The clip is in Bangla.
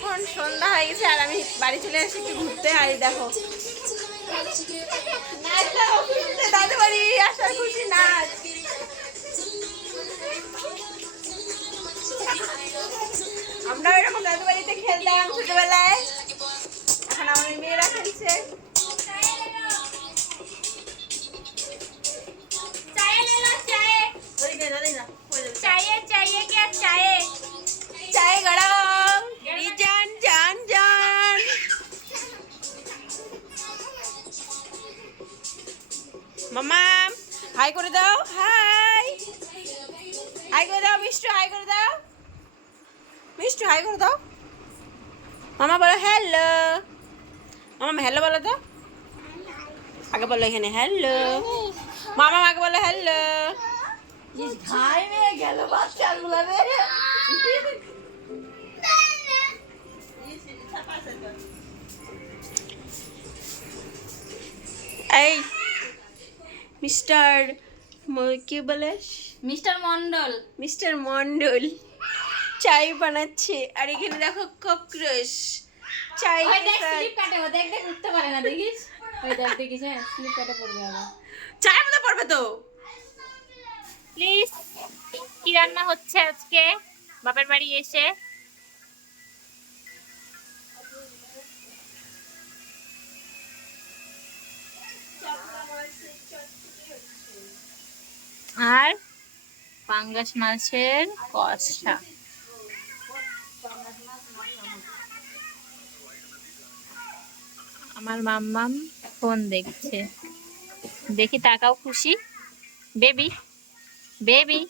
এখন সন্ধ্যা হয়ে গেছে আর আমি বাড়ি চলে আসি একটু ঘুরতে। আর দেখো দাদু বাড়ি আসার খুশি নাচ। আমরা এরকম দাদু বাড়িতে খেলতাম ছোটবেলায়, এখন আমাদের মেয়েরা খেলছে। চায়ে গরম জান জান জান। মামা হাই করে দাও, হাই হাই করে দাও। মিষ্টু হাই করে দাও, মিষ্টু হাই করে দাও। মামা বলো হ্যালো, মামা হ্যালো বলো তো। আগে বলো এখানে হ্যালো। মামা আগে বলো হ্যালো। ঘাই মেয়ে গেল বাচ্চাগুলো রে। এই মিস্টার কি বলে, মিস্টার মন্ডল, মিস্টার মন্ডল চাই বানাচ্ছে। আর এখানে দেখো ককরোচ চাই স্লিপ কাটে দেখ দেখ উঠতে পারে না দেখিস, ওই দেখ দেখিস, হ্যাঁ স্লিপ কাটে পড়বে আবার। চায়ের মধ্যে পড়বে তো। প্লিজ কি রান্না হচ্ছে আজকে বাপের বাড়ি এসে? আর পাঙ্গাস মাছের কষা। আমার মাম্মাম ফোন দেখছে, দেখি তাকাও খুশি বেবি বেবি।